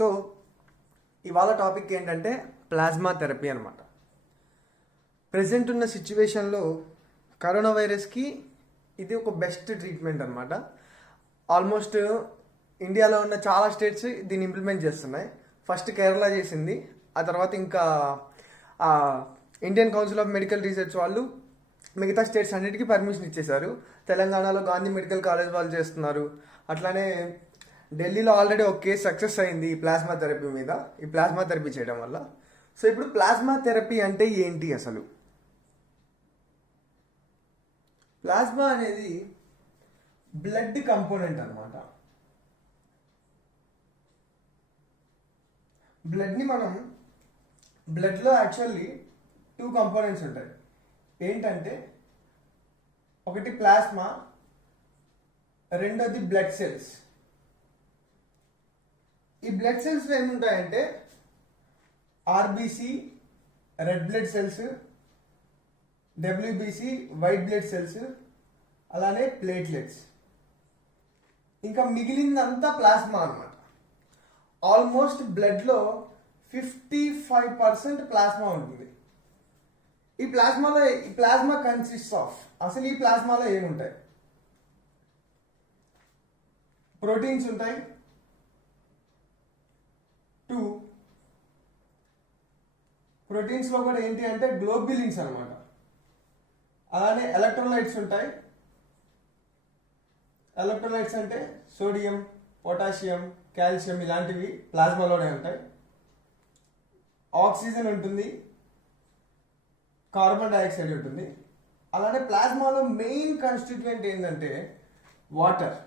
So ఇవాళ topic ఏంటంటే plasma therapy అనమాట. ప్రజెంట్ ఉన్న సిచ్యువేషన్లో కరోనా వైరస్కి ఇది ఒక బెస్ట్ ట్రీట్మెంట్ అనమాట. ఆల్మోస్ట్ ఇండియాలో ఉన్న చాలా స్టేట్స్ దీన్ని ఇంప్లిమెంట్ చేస్తున్నాయి. ఫస్ట్ కేరళ చేసింది, ఆ తర్వాత ఇంకా Indian council of medical research వాళ్ళు మిగతా స్టేట్స్ అన్నిటికీ పర్మిషన్ ఇచ్చేశారు. తెలంగాణలో గాంధీ మెడికల్ కాలేజ్ వాళ్ళు చేస్తున్నారు. అట్లానే ఢిల్లీలో ఆల్రెడీ ఒక కేసు సక్సెస్ అయింది ఈ ప్లాస్మా థెరపీ మీద, ఈ ప్లాస్మా థెరపీ చేయడం వల్ల. సో ఇప్పుడు ప్లాస్మా థెరపీ అంటే ఏంటి అసలు? ప్లాస్మా అనేది బ్లడ్ కంపోనెంట్ అనమాట. బ్లడ్ని మనం బ్లడ్లో యాక్చువల్లీ 2 కంపోనెంట్స్ ఉంటాయి. ఏంటంటే ఒకటి ప్లాస్మా, రెండోది బ్లడ్ సెల్స్. ఈ బ్లడ్ సెల్స్లో ఏముంటాయంటే RBC red blood cells, WBC white blood cells, అలానే ప్లేట్లెట్స్. ఇంకా మిగిలిందంతా ప్లాస్మా అనమాట. ఆల్మోస్ట్ బ్లడ్లో 55% ప్లాస్మా ఉంటుంది. ఈ ప్లాస్మా కన్సిస్ట్ ఆఫ్, అసలు ఈ ప్లాస్మాలో ఏముంటాయి? ప్రోటీన్స్ ఉంటాయి 2. ప్రోటీన్స్లో కూడా ఏంటి అంటే గ్లోబ్యులిన్స్ అనమాట. అలానే ఎలక్ట్రోలైట్స్ ఉంటాయి. ఎలక్ట్రోలైట్స్ అంటే సోడియం, పొటాషియం, కాల్షియం ఇలాంటివి ప్లాస్మాలోనే ఉంటాయి. ఆక్సిజన్ ఉంటుంది, కార్బన్ డైఆక్సైడ్ ఉంటుంది. అలానే ప్లాస్మాలో మెయిన్ కాన్స్టిట్యూయెంట్ ఏంటంటే వాటర్.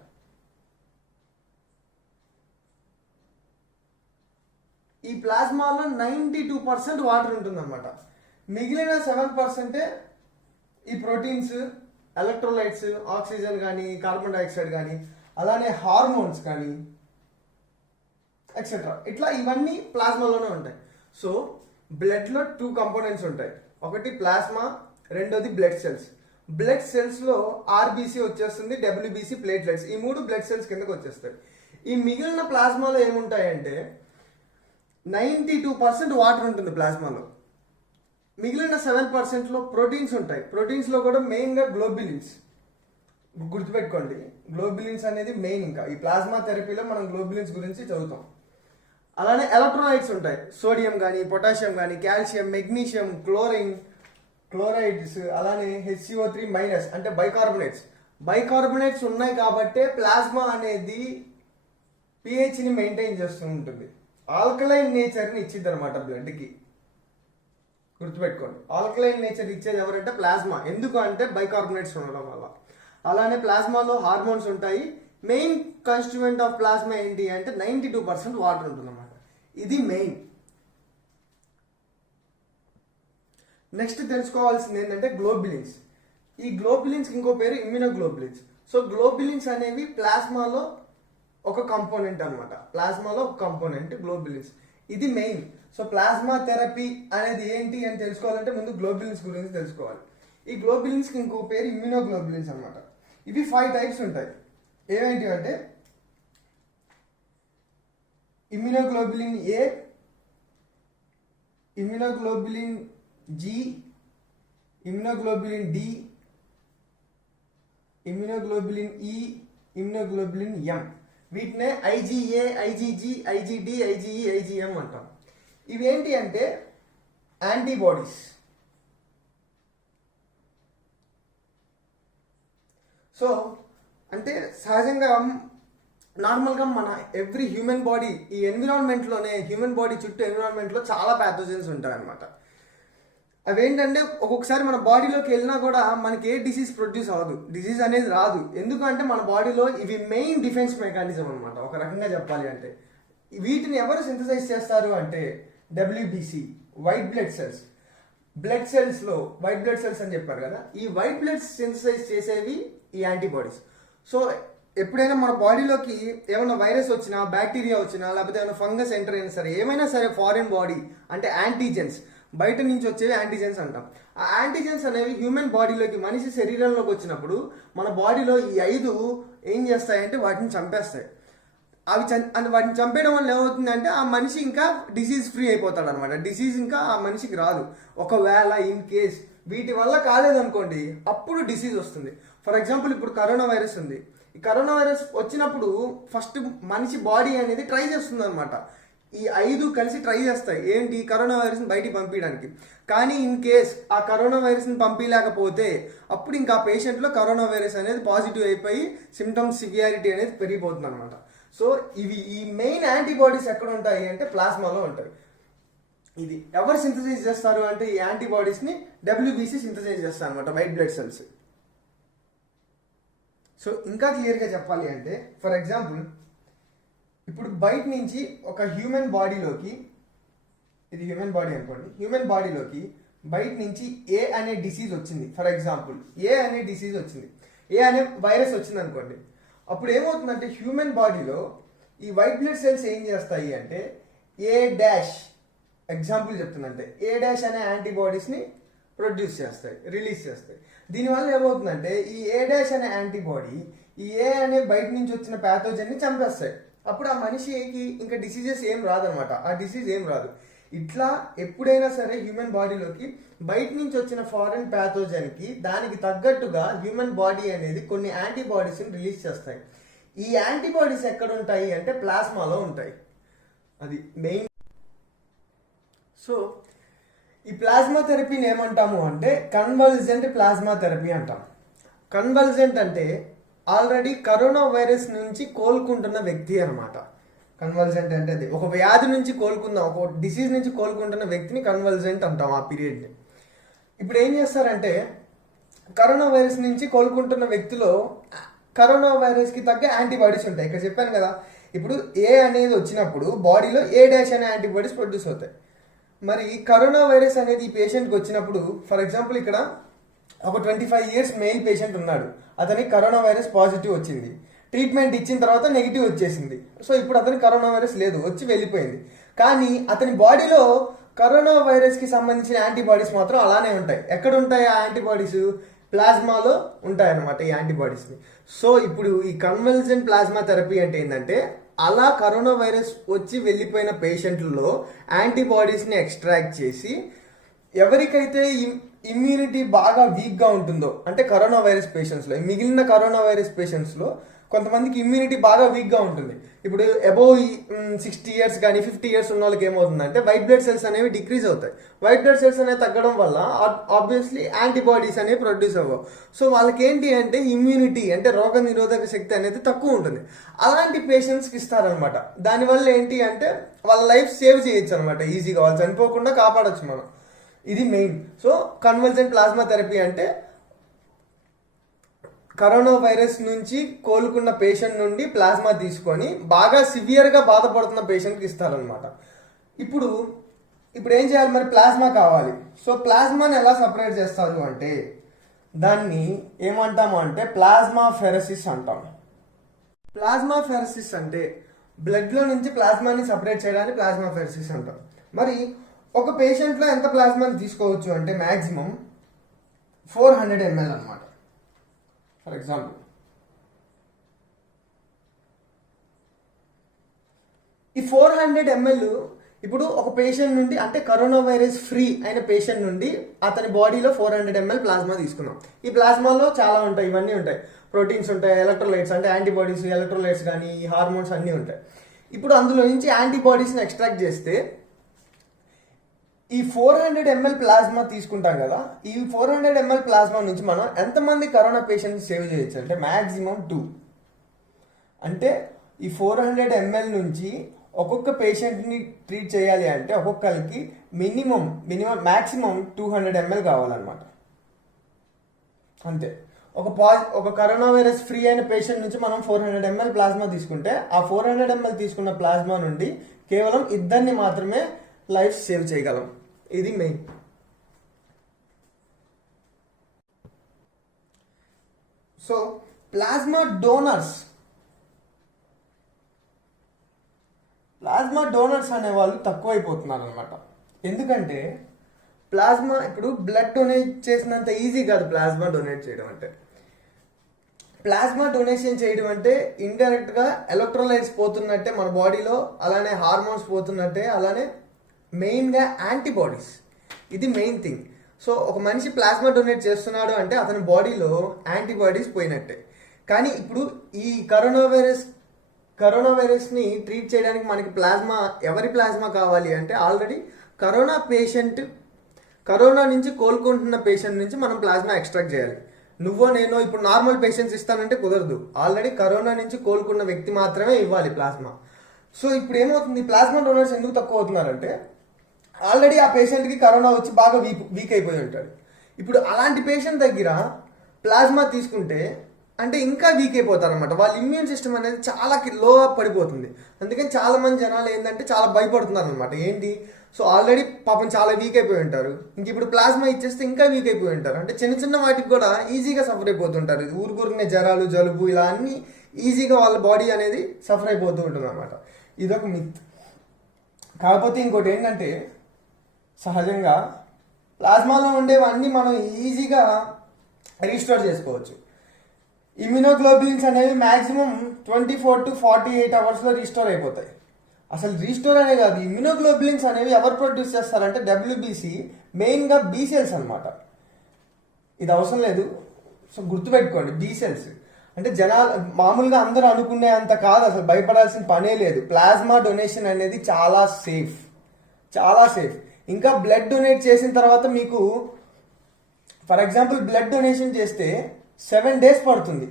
ఈ ప్లాస్మాలో 92% వాటర్ ఉంటుందన్నమాట. మిగిలిన 7% ఈ ప్రోటీన్స్, ఎలక్ట్రోలైట్స్, ఆక్సిజన్ కానీ, కార్బన్ డైఆక్సైడ్ కానీ, అలానే హార్మోన్స్ కానీ ఎక్సెట్రా, ఇట్లా ఇవన్నీ ప్లాస్మాలోనే ఉంటాయి. సో బ్లడ్లో 2 కంపోనెంట్స్ ఉంటాయి. ఒకటి ప్లాస్మా, రెండోది బ్లడ్ సెల్స్. బ్లడ్ సెల్స్లో ఆర్బీసీ వచ్చేస్తుంది, డబ్ల్యూబీసీ, ప్లేట్లెట్స్, ఈ 3 బ్లడ్ సెల్స్ కిందకి వచ్చేస్తాయి. ఈ మిగిలిన ప్లాస్మాలో ఏముంటాయంటే 92% వాటర్ ఉంటుంది ప్లాస్మాలో. మిగిలిన 7%లో ప్రోటీన్స్ ఉంటాయి. ప్రోటీన్స్లో కూడా మెయిన్గా గ్లోబ్యులిన్స్. గుర్తుపెట్టుకోండి, గ్లోబ్యులిన్స్ అనేది మెయిన్. ఇంకా ఈ ప్లాస్మా థెరపీలో మనం గ్లోబ్యులిన్స్ గురించి చదువుతాం. అలానే ఎలక్ట్రోలైట్స్ ఉంటాయి, సోడియం కానీ, పొటాషియం కానీ, కాల్షియం, మెగ్నీషియం, క్లోరైడ్స్, అలానే HCO3- అంటే బైకార్బోనేట్స్ ఉన్నాయి కాబట్టే ప్లాస్మా అనేది pHని మెయింటైన్ చేస్తూ ఉంటుంది. ఆల్కలైన్ నేచర్ని ఇచ్చింది అనమాట బ్లడ్కి. గుర్తుపెట్టుకోండి, ఆల్కలైన్ నేచర్ ఇచ్చేది ఎవరంటే ప్లాస్మా. ఎందుకు అంటే బైకార్బోనేట్స్ ఉండడం వల్ల. అలానే ప్లాస్మాలో హార్మోన్స్ ఉంటాయి. మెయిన్ కాన్స్టిట్యూయెంట్ ఆఫ్ ప్లాస్మా ఏంటి అంటే 92% వాటర్ ఉంటుంది అన్నమాట. ఇది మెయిన్. నెక్స్ట్ తెలుసుకోవాల్సింది ఏంటంటే గ్లోబ్యులిన్స్. ఈ గ్లోబ్యులిన్స్ ఇంకో పేరు ఇమ్యూనోగ్లోబ్యులిన్స్. సో గ్లోబ్యులిన్స్ అనేవి ప్లాస్మాలో ఒక కంపోనెంట్ అనమాట. ప్లాస్మాలో ఒక కంపోనెంట్ గ్లోబ్యులిన్స్, ఇది మెయిన్. సో ప్లాస్మా థెరపీ అనేది ఏంటి అని తెలుసుకోవాలంటే ముందు గ్లోబ్యులిన్స్ గురించి తెలుసుకోవాలి. ఈ గ్లోబ్యులిన్స్కి ఇంకో పేరు ఇమ్యూనోగ్లోబ్యులిన్స్ అనమాట. ఇవి 5 టైప్స్ ఉంటాయి. ఏవేంటి అంటే immunoglobulin A, immunoglobulin G, immunoglobulin D, immunoglobulin E, immunoglobulin M. వీటినే IgA, IgG, IgD, IgE, IgM అంటాం. ఇవేంటి అంటే యాంటీబాడీస్. సో అంటే సహజంగా నార్మల్గా మన ఎవ్రీ హ్యూమన్ బాడీ, ఈ ఎన్విరాన్మెంట్లోనే, హ్యూమన్ బాడీ చుట్టూ ఎన్విరాన్మెంట్లో చాలా ప్యాథోజన్స్ ఉంటాయి అనమాట. అవేంటంటే ఒక్కొక్కసారి మన బాడీలోకి వెళ్ళినా కూడా మనకి ఏ డిసీజ్ ప్రొడ్యూస్ అవ్వదు, డిసీజ్ అనేది రాదు. ఎందుకంటే మన బాడీలో ఇవి మెయిన్ డిఫెన్స్ మెకానిజం అనమాట. ఒక రకంగా చెప్పాలి అంటే వీటిని ఎవరు సింథసైజ్ చేస్తారు అంటే WBC, white blood cells. Blood సెల్స్లో వైట్ బ్లడ్ సెల్స్ అని చెప్పారు కదా, ఈ వైట్ బ్లడ్ సింథసైజ్ చేసేవి ఈ యాంటీబాడీస్. సో ఎప్పుడైనా మన బాడీలోకి ఏమైనా వైరస్ వచ్చినా, బ్యాక్టీరియా వచ్చినా, లేకపోతే ఏమైనా ఫంగస్ ఎంటర్ అయినా సరే, ఏమైనా సరే ఫారిన్ బాడీ అంటే యాంటీజెన్స్, బయట నుంచి వచ్చేవి యాంటీజెన్స్ అంటాం. ఆ యాంటీజెన్స్ అనేవి హ్యూమన్ బాడీలోకి, మనిషి శరీరంలోకి వచ్చినప్పుడు మన బాడీలో ఈ 5 ఏం చేస్తాయంటే వాటిని చంపేస్తాయి. వాటిని చంపేయడం వల్ల ఏమవుతుందంటే ఆ మనిషి ఇంకా డిసీజ్ ఫ్రీ అయిపోతాడు అనమాట. డిసీజ్ ఇంకా ఆ మనిషికి రాదు. ఒకవేళ ఇన్ కేస్ వీటి వల్ల కాలేదనుకోండి, అప్పుడు డిసీజ్ వస్తుంది. ఫర్ ఎగ్జాంపుల్ ఇప్పుడు కరోనా వైరస్ ఉంది. ఈ కరోనా వైరస్ వచ్చినప్పుడు ఫస్ట్ మనిషి బాడీ అనేది ట్రై చేస్తుంది అనమాట. ఈ 5 కలిసి ట్రై చేస్తాయి ఏంటి, కరోనా వైరస్ని బయటికి పంపించడానికి. కానీ ఇన్ కేస్ ఆ కరోనా వైరస్ని పంపించలేకపోతే అప్పుడు ఇంకా ఆ పేషెంట్లో కరోనా వైరస్ అనేది పాజిటివ్ అయిపోయి సిమ్టమ్స్ సివియారిటీ అనేది పెరిగిపోతుంది అనమాట. సో ఈ మెయిన్ యాంటీబాడీస్ ఎక్కడ ఉంటాయి అంటే ప్లాస్మాలో ఉంటాయి. ఇది ఎవరు సింథసైజ్ చేస్తారు అంటే ఈ యాంటీబాడీస్ని WBC సింథసైజ్ చేస్తారు అనమాట, వైట్ బ్లడ్ సెల్స్. సో ఇంకా క్లియర్గా చెప్పాలి అంటే ఫర్ ఎగ్జాంపుల్ ఇప్పుడు బయట నుంచి ఒక హ్యూమన్ బాడీలోకి, ఇది హ్యూమన్ బాడీ అనుకోండి, హ్యూమన్ బాడీలోకి బయట నుంచి ఏ అనే డిసీజ్ వచ్చింది. ఫర్ ఎగ్జాంపుల్ ఏ అనే డిసీజ్ వచ్చింది, ఏ అనే వైరస్ వచ్చింది అనుకోండి. అప్పుడు ఏమవుతుందంటే హ్యూమన్ బాడీలో ఈ వైట్ బ్లడ్ సెల్స్ ఏం చేస్తాయి అంటే A' ఎగ్జాంపుల్ చెప్తుందంటే A' అనే యాంటీబాడీస్ని ప్రొడ్యూస్ చేస్తాయి, రిలీజ్ చేస్తాయి. దీనివల్ల ఏమవుతుందంటే ఈ A' అనే యాంటీబాడీ ఈ ఏ అనే బయట నుంచి వచ్చిన ప్యాథోజన్ని చంపేస్తాయి. అప్పుడు ఆ మనిషికి ఇంకా డిసీజెస్ ఏం రాదనమాట, ఆ డిసీజ్ ఏం రాదు. ఇట్లా ఎప్పుడైనా సరే హ్యూమన్ బాడీలోకి బయట నుంచి వచ్చిన ఫారెన్ ప్యాథోజన్కి దానికి తగ్గట్టుగా హ్యూమన్ బాడీ అనేది కొన్ని యాంటీబాడీస్ని రిలీజ్ చేస్తాయి. ఈ యాంటీబాడీస్ ఎక్కడ ఉంటాయి అంటే ప్లాస్మాలో ఉంటాయి. అది మెయిన్. సో ఈ ప్లాస్మా థెరపీని ఏమంటాము అంటే కన్వల్జెంట్ ప్లాస్మా థెరపీ అంటాం. కన్వల్జెంట్ అంటే ఆల్రెడీ కరోనా వైరస్ నుంచి కోలుకుంటున్న వ్యక్తి అనమాట. కన్వల్జెంట్ అంటే అది ఒక వ్యాధి నుంచి కోలుకుందాం, ఒక డిసీజ్ నుంచి కోలుకుంటున్న వ్యక్తిని కన్వల్జెంట్ అంటాం ఆ పీరియడ్ని. ఇప్పుడు ఏం చేస్తారంటే కరోనా వైరస్ నుంచి కోలుకుంటున్న వ్యక్తిలో కరోనా వైరస్కి తగ్గ యాంటీబాడీస్ ఉంటాయి. ఇక్కడ చెప్పాను కదా, ఇప్పుడు ఏ అనేది వచ్చినప్పుడు బాడీలో A' అనే యాంటీబాడీస్ ప్రొడ్యూస్ అవుతాయి. మరి కరోనా వైరస్ అనేది ఈ పేషెంట్కి వచ్చినప్పుడు ఫర్ ఎగ్జాంపుల్ ఇక్కడ ఒక 25 years మెయిల్ పేషెంట్ ఉన్నాడు, అతనికి కరోనా వైరస్ పాజిటివ్ వచ్చింది. ట్రీట్మెంట్ ఇచ్చిన తర్వాత నెగిటివ్ వచ్చేసింది. సో ఇప్పుడు అతనికి కరోనా వైరస్ లేదు, వచ్చి వెళ్ళిపోయింది. కానీ అతని బాడీలో కరోనా వైరస్కి సంబంధించిన యాంటీబాడీస్ మాత్రం అలానే ఉంటాయి. ఎక్కడ ఉంటాయి ఆ యాంటీబాడీస్? ప్లాస్మాలో ఉంటాయన్నమాట ఈ యాంటీబాడీస్ని. సో ఇప్పుడు ఈ కన్వల్జెంట్ ప్లాస్మా థెరపీ అంటే ఏంటంటే అలా కరోనా వైరస్ వచ్చి వెళ్ళిపోయిన పేషెంట్లలో యాంటీబాడీస్ని ఎక్స్ట్రాక్ట్ చేసి ఎవరికైతే ఇమ్యూనిటీ బాగా వీక్గా ఉంటుందో అంటే కరోనా వైరస్ పేషెంట్స్లో, మిగిలిన కరోనా వైరస్ పేషెంట్స్లో కొంతమందికి ఇమ్యూనిటీ బాగా వీక్గా ఉంటుంది. ఇప్పుడు అబోవ్ 60 years కానీ 50 years ఉన్న వాళ్ళకి ఏమవుతుందంటే వైట్ బ్లడ్ సెల్స్ అనేవి డిక్రీజ్ అవుతాయి. వైట్ బ్లడ్ సెల్స్ అనేవి తగ్గడం వల్ల ఆబ్వియస్లీ యాంటీబాడీస్ అనేవి ప్రొడ్యూస్ అవ్వవు. సో వాళ్ళకి ఏంటి అంటే ఇమ్యూనిటీ అంటే రోగ నిరోధక శక్తి అనేది తక్కువ ఉంటుంది. అలాంటి పేషెంట్స్కి ఇస్తారనమాట. దానివల్ల ఏంటి అంటే వాళ్ళ లైఫ్ సేవ్ చేయొచ్చు అనమాట ఈజీగా, వాళ్ళు చనిపోకుండా కాపాడచ్చు మనం. ఇది మెయిన్. సో కన్వల్జెంట్ ప్లాస్మా థెరపీ అంటే కరోనా వైరస్ నుంచి కోలుకున్న పేషెంట్ నుండి ప్లాస్మా తీసుకొని బాగా సివియర్గా బాధపడుతున్న పేషెంట్కి ఇస్తారనమాట. ఇప్పుడు ఏం చేయాలి, మరి ప్లాస్మా కావాలి. సో ప్లాస్మాని ఎలా సపరేట్ చేస్తారు అంటే దాన్ని ఏమంటాము అంటే ప్లాస్మా ఫెరసిస్ అంటాం. ప్లాస్మా ఫెరసిస్ అంటే బ్లడ్లో నుంచి ప్లాస్మాని సపరేట్ చేయడానికి ప్లాస్మా ఫెరసిస్ అంటాం. మరి ఒక పేషెంట్లో ఎంత ప్లాస్మాని తీసుకోవచ్చు అంటే మ్యాక్సిమం 400 ml అనమాట. ఫర్ ఎగ్జాంపుల్ ఈ 400 ml ఇప్పుడు ఒక పేషెంట్ నుండి అంటే కరోనా వైరస్ ఫ్రీ అయిన పేషెంట్ నుండి అతని బాడీలో 400 ml ప్లాస్మా తీసుకున్నాం. ఈ ప్లాస్మాలో చాలా ఉంటాయి, ఇవన్నీ ఉంటాయి, ప్రోటీన్స్ ఉంటాయి, ఎలక్ట్రోలైట్స్ అంటే యాంటీబాడీస్, ఎలక్ట్రోలైట్స్ కానీ హార్మోన్స్ అన్నీ ఉంటాయి. ఇప్పుడు అందులో నుంచి యాంటీబాడీస్ని ఎక్స్ట్రాక్ట్ చేస్తే ఈ 400 ml ప్లాస్మా తీసుకుంటాం కదా, ఈ 400 ml ప్లాస్మా నుంచి మనం ఎంతమంది కరోనా పేషెంట్స్ సేవ్ చేయొచ్చు అంటే మ్యాక్సిమం 2. అంటే ఈ 400 ml నుంచి ఒక్కొక్క పేషెంట్ని ట్రీట్ చేయాలి అంటే ఒక్కొక్కరికి మినిమం మ్యాక్సిమం 200 ml కావాలన్నమాట. అంతే. ఒక కరోనా వైరస్ ఫ్రీ అయిన పేషెంట్ నుంచి మనం 400 ml ప్లాస్మా తీసుకుంటే ఆ 400 ml తీసుకున్న ప్లాస్మా నుండి కేవలం 2 మాత్రమే లైఫ్ సేవ్ చేయగలం. ఇది మెయిన్. సో ప్లాస్మా డోనర్స్ అనే వాళ్ళు తక్కువైపోతున్నారు అనమాట. ఎందుకంటే ప్లాస్మా ఇప్పుడు బ్లడ్ డొనేట్ చేసినంత ఈజీ కాదు ప్లాస్మా డొనేట్ చేయడం అంటే. ప్లాస్మా డొనేషన్ చేయడం అంటే ఇండైరెక్ట్గా ఎలక్ట్రోలైట్స్ పోతున్నట్టే మన బాడీలో, అలానే హార్మోన్స్ పోతున్నట్టే, అలానే మెయిన్గా యాంటీబాడీస్. ఇది మెయిన్ థింగ్. సో ఒక మనిషి ప్లాస్మా డొనేట్ చేస్తున్నాడు అంటే అతని బాడీలో యాంటీబాడీస్ పోయినట్టే. కానీ ఇప్పుడు ఈ కరోనా వైరస్ని ట్రీట్ చేయడానికి మనకి ఎవరి ప్లాస్మా కావాలి అంటే ఆల్రెడీ కరోనా నుంచి కోలుకుంటున్న పేషెంట్ నుంచి మనం ప్లాస్మా ఎక్స్ట్రాక్ట్ చేయాలి. నేనో ఇప్పుడు నార్మల్ పేషెంట్స్ ఇస్తానంటే కుదరదు. ఆల్రెడీ కరోనా నుంచి కోలుకున్న వ్యక్తి మాత్రమే ఇవ్వాలి ప్లాస్మా. సో ఇప్పుడు ఏమవుతుంది, ప్లాస్మా డోనర్స్ ఎందుకు తక్కువ అవుతున్నారంటే ఆల్రెడీ ఆ పేషెంట్కి కరోనా వచ్చి బాగా వీక్ అయిపోయి ఉంటాడు. ఇప్పుడు అలాంటి పేషెంట్ దగ్గర ప్లాస్మా తీసుకుంటే అంటే ఇంకా వీక్ అయిపోతారు అనమాట. వాళ్ళ ఇమ్యూన్ సిస్టమ్ అనేది చాలా లో పడిపోతుంది. అందుకని చాలా మంది జనాలు ఏంటంటే చాలా భయపడుతున్నారు అనమాట. ఏంటి, సో ఆల్రెడీ పాపం చాలా వీక్ అయిపోయి ఉంటారు, ఇంక ఇప్పుడు ప్లాస్మా ఇచ్చేస్తే ఇంకా వీక్ అయిపోయి ఉంటారు. అంటే చిన్న చిన్న వాటికి కూడా ఈజీగా సఫర్ అయిపోతుంటారు. ఊరుకునే జ్వరాలు, జలుబు ఇలా అన్నీ ఈజీగా వాళ్ళ బాడీ అనేది సఫర్ అయిపోతూ ఉంటుంది అనమాట. ఇదొక మిత్. కాకపోతే ఇంకోటి ఏంటంటే సహజంగా ప్లాస్మాలో ఉండేవన్నీ మనం ఈజీగా రీస్టోర్ చేసుకోవచ్చు. ఇమ్యూనోగ్లోబులిన్స్ అనేవి మ్యాక్సిమం 24 to 48 అవర్స్లో రీస్టోర్ అయిపోతాయి. అసలు రీస్టోర్ అనే కాదు, ఇమ్యూనోగ్లోబులిన్స్ అనేవి ఎవరు ప్రొడ్యూస్ చేస్తారంటే WBC, మెయిన్గా బీ సెల్స్ అనమాట. ఇది అవసరం లేదు, సో గుర్తుపెట్టుకోండి. బీ సెల్స్ అంటే మామూలుగా అందరూ అనుకునే అంత కాదు, అసలు భయపడాల్సిన పనే లేదు. ప్లాస్మా డొనేషన్ అనేది చాలా సేఫ్. ఇంకా బ్లడ్ డొనేట్ చేసిన తర్వాత మీకు ఫర్ ఎగ్జాంపుల్ బ్లడ్ డొనేషన్ చేస్తే 7 days పడుతుంది.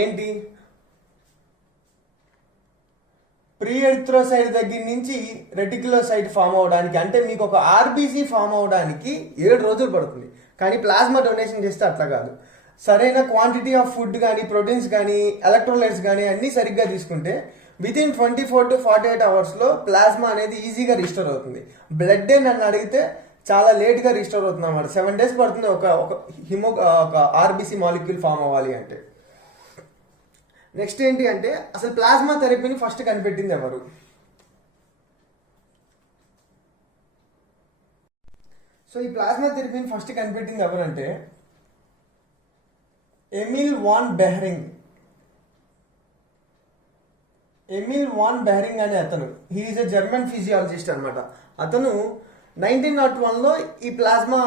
ఏంటి, ప్రీ ఎరిథ్రోసైడ్ దగ్గర నుంచి రెటిక్యులోసైట్ ఫామ్ అవడానికి, అంటే మీకు ఒక ఆర్బీసీ ఫామ్ అవడానికి 7 రోజులు పడుతుంది. కానీ ప్లాస్మా డొనేషన్ చేస్తే అట్లా కాదు. సరైన క్వాంటిటీ ఆఫ్ ఫుడ్ కానీ, ప్రోటీన్స్ కానీ, ఎలక్ట్రోలైట్స్ కానీ అన్నీ సరిగ్గా తీసుకుంటే వితిన్ 24 to 48 అవర్స్లో ప్లాస్మా అనేది ఈజీగా రిస్టోర్ అవుతుంది. బ్లడ్డే నన్ను అడిగితే చాలా లేట్గా రిస్టోర్ అవుతుంది అన్నమాట. 7 days పడుతుంది ఒక ఆర్బీసీ మాలిక్యూల్ ఫామ్ అవ్వాలి అంటే. నెక్స్ట్ ఏంటి అంటే అసలు ప్లాస్మా థెరపీని ఫస్ట్ కనిపెట్టింది ఎవరు? సో ఈ ప్లాస్మా థెరపీని ఫస్ట్ కనిపెట్టింది ఎవరంటే ఎమిల్ వాన్ బెహరింగ్ అనే అతను. హీఈస్ ఎ జర్మన్ ఫిజియాలజిస్ట్ అనమాట. అతను 1901లో ఈ ప్లాస్మా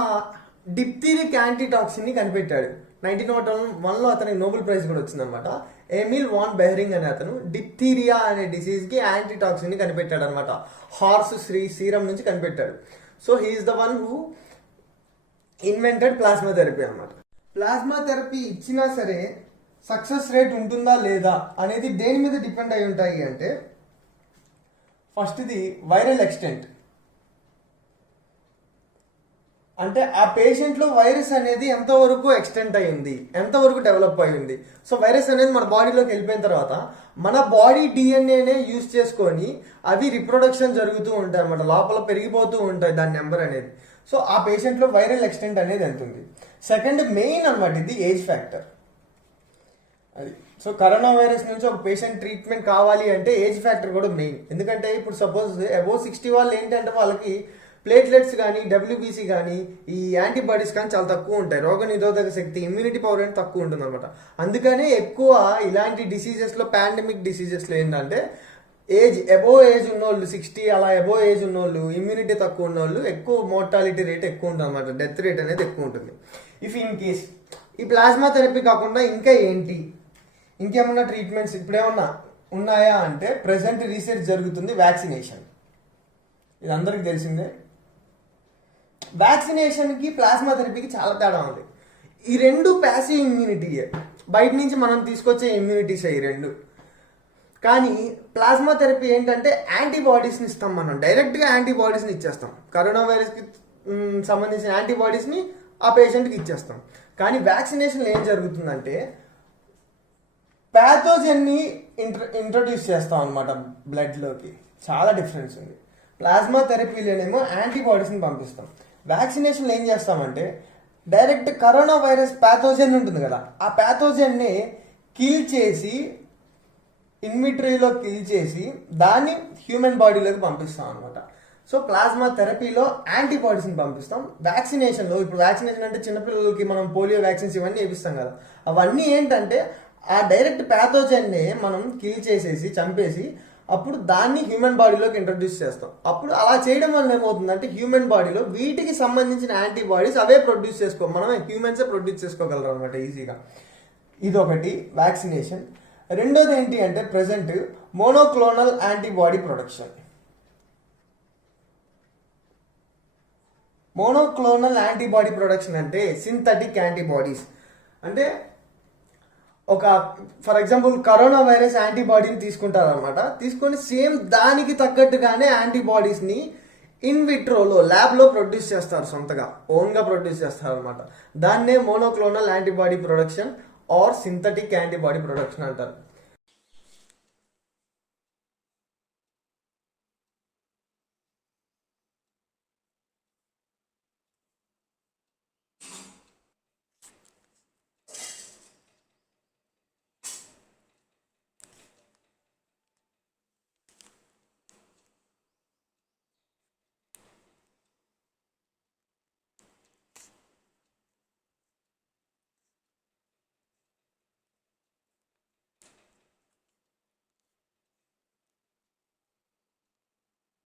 డిప్తీరిక్ యాంటీటాక్సిన్ ని కనిపెట్టాడు. 1901లో అతనికి నోబెల్ ప్రైజ్ కూడా వచ్చిందనమాట. ఎమిల్ వాన్ బెహరింగ్ అనే అతను డిప్తీరియా అనే డిసీజ్ కి యాంటీటాక్సిన్ ని కనిపెట్టాడు అనమాట. హార్స్ సీరం నుంచి కనిపెట్టాడు. So he's the one who invented plasma therapy అనమాట. ప్లాస్మా థెరపీ ఇచ్చినా సరే సక్సెస్ రేట్ ఉంటుందా లేదా అనేది దేని మీద డిపెండ్ అయి ఉంటాయి అంటే ఫస్ట్ది వైరల్ ఎక్స్టెంట్. అంటే ఆ పేషెంట్లో వైరస్ అనేది ఎంతవరకు ఎక్స్టెంట్ అయ్యింది, ఎంతవరకు డెవలప్ అయ్యింది. సో వైరస్ అనేది మన బాడీలోకి వెళ్ళిపోయిన తర్వాత మన బాడీ డిఎన్ఏనే యూజ్ చేసుకొని అవి రిప్రొడక్షన్ జరుగుతూ ఉంటాయి అన్నమాట. లోపల పెరిగిపోతూ ఉంటాయి దాని నెంబర్ అనేది. సో ఆ పేషెంట్లో వైరల్ ఎక్స్టెంట్ అనేది ఎంత ఉంది. సెకండ్ మెయిన్ అనమాట ఇది ఏజ్ ఫ్యాక్టర్. అది సో కరోనా వైరస్ నుంచి ఒక పేషెంట్ ట్రీట్మెంట్ కావాలి అంటే ఏజ్ ఫ్యాక్టర్ కూడా మెయిన్. ఎందుకంటే ఇప్పుడు సపోజ్ అబోవ్ 60 వాళ్ళు ఏంటంటే వాళ్ళకి ప్లేట్లెట్స్ కానీ, WBC కానీ, ఈ యాంటీబాడీస్ కానీ చాలా తక్కువ ఉంటాయి. రోగ నిరోధక శక్తి, ఇమ్యూనిటీ పవర్ అనేది తక్కువ ఉంటుంది అనమాట. అందుకనే ఎక్కువ ఇలాంటి డిసీజెస్లో, పాండమిక్ డిసీజెస్లో ఏంటంటే అబోవ్ ఏజ్ ఉన్నోళ్ళు 60 అలా అబోవ్ ఏజ్ ఉన్నోళ్ళు, ఇమ్యూనిటీ తక్కువ ఉన్నోళ్ళు ఎక్కువ మోర్టాలిటీ రేట్ ఎక్కువ ఉంటుంది అనమాట. డెత్ రేట్ అనేది ఎక్కువ ఉంటుంది. ఇఫ్ ఇన్ కేస్ ఈ ప్లాస్మా థెరపీ కాకుండా ఇంకా ఏంటి, ఇంకేమన్నా ట్రీట్మెంట్స్ ఇప్పుడేమన్నా ఉన్నాయా అంటే ప్రెసెంట్ రీసెర్చ్ జరుగుతుంది వ్యాక్సినేషన్. ఇది అందరికి తెలిసిందే. వ్యాక్సినేషన్కి ప్లాస్మా థెరపీకి చాలా తేడా ఉంది. ఈ రెండు ప్యాసివ్ ఇమ్యూనిటీయే, బయట నుంచి మనం తీసుకొచ్చే ఇమ్యూనిటీస్ ఈ రెండు. కానీ ప్లాస్మా థెరపీ ఏంటంటే యాంటీబాడీస్ని ఇస్తాం, మనం డైరెక్ట్గా యాంటీబాడీస్ని ఇచ్చేస్తాం. కరోనా వైరస్కి సంబంధించిన యాంటీబాడీస్ని ఆ పేషెంట్కి ఇచ్చేస్తాం. కానీ వ్యాక్సినేషన్లో ఏం జరుగుతుందంటే ప్యాథోజన్ని ఇంట్రొడ్యూస్ చేస్తాం అనమాట బ్లడ్లోకి. చాలా డిఫరెన్స్ ఉంది. ప్లాస్మా థెరపీలోనేమో యాంటీబాడీస్ని పంపిస్తాం. వ్యాక్సినేషన్లో ఏం చేస్తామంటే డైరెక్ట్ కరోనా వైరస్ ప్యాథోజన్ ఉంటుంది కదా, ఆ ప్యాథోజన్ని కిల్ చేసి ఇన్విట్రీలో కిల్ చేసి దాన్ని హ్యూమన్ బాడీలోకి పంపిస్తాం అనమాట. సో ప్లాస్మా థెరపీలో యాంటీబాడీస్ని పంపిస్తాం. వ్యాక్సినేషన్లో, ఇప్పుడు వ్యాక్సినేషన్ అంటే చిన్నపిల్లలకి మనం పోలియో వ్యాక్సిన్స్ ఇవన్నీ వేపిస్తాం కదా, అవన్నీ ఏంటంటే ఆ డైరెక్ట్ ప్యాథోజన్ని మనం కిల్ చేసేసి చంపేసి అప్పుడు దాన్ని హ్యూమన్ బాడీలోకి ఇంట్రడ్యూస్ చేస్తాం. అప్పుడు అలా చేయడం వల్ల ఏమవుతుందంటే హ్యూమన్ బాడీలో వీటికి సంబంధించిన యాంటీబాడీస్ అవే ప్రొడ్యూస్ మనం హ్యూమన్సే ప్రొడ్యూస్ చేసుకోగలరు అనమాట ఈజీగా. ఇదొకటి వ్యాక్సినేషన్. రెండోది ఏంటి అంటే present monoclonal antibody production. Monoclonal antibody production అంటే సింథటిక్ యాంటీబాడీస్. అంటే ఒక ఫర్ ఎగ్జాంపుల్ కరోనా వైరస్ యాంటీబాడీని తీసుకుంటారనమాట. తీసుకొని సేమ్ దానికి తగ్గట్టుగానే యాంటీబాడీస్ని ఇన్ విట్రోలో ల్యాబ్లో ప్రొడ్యూస్ చేస్తారు, సొంతగా ఓన్గా ప్రొడ్యూస్ చేస్తారు అనమాట. దాన్నే monoclonal antibody production or synthetic antibody production అంటారు.